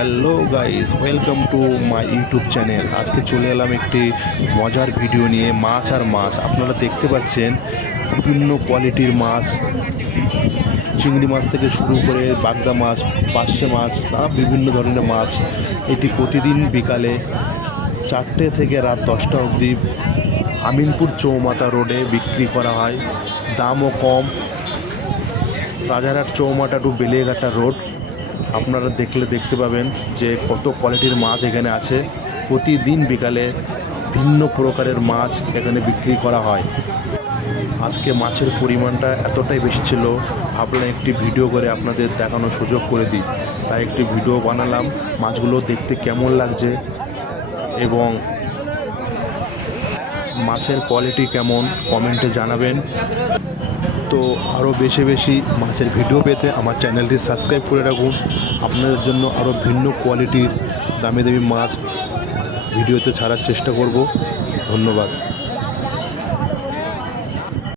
Hello guys, welcome to my YouTube channel. আজকে চলে এলাম একটি মজার ভিডিও নিয়ে। মাছ আর মাছ আপনারা দেখতে পাচ্ছেন, বিভিন্ন কোয়ালিটির মাছ, চিংড়ি মাছ থেকে শুরু করে বাগদা মাছ, পার্শে মাছ, বিভিন্ন ধরনের মাছ। এটি প্রতিদিন বিকালে 4টে থেকে রাত 10টা অবধি আমিনপুর চৌমাথা রোডে বিক্রি করা হয়। দামও কম। Rajarhat Chowmatha to Beliaghata road. আপনারা দেখতে পাবেন যে কত কোয়ালিটির মাছ এখানে আছে। প্রতিদিন বিকালে ভিন্ন প্রকারের মাছ এখানে বিক্রি করা হয়। আজকে মাছের পরিমাণটা এতটাই বেশি ছিল, ভাবলাম একটি ভিডিও করে আপনাদের দেখানোর সুযোগ করে দিই। তাই একটি ভিডিও বানালাম। মাছগুলো দেখতে কেমন লাগছে এবং মাছের কোয়ালিটি কেমন কমেন্টে জানাবেন। তো আরও বেশি বেশি মাছের ভিডিও পেতে আমার চ্যানেলটি সাবস্ক্রাইব করে রাখুন। আপনাদের জন্য আরও ভিন্ন কোয়ালিটির দামি দামি মাছ ভিডিওতে ছাড়ার চেষ্টা করব। ধন্যবাদ।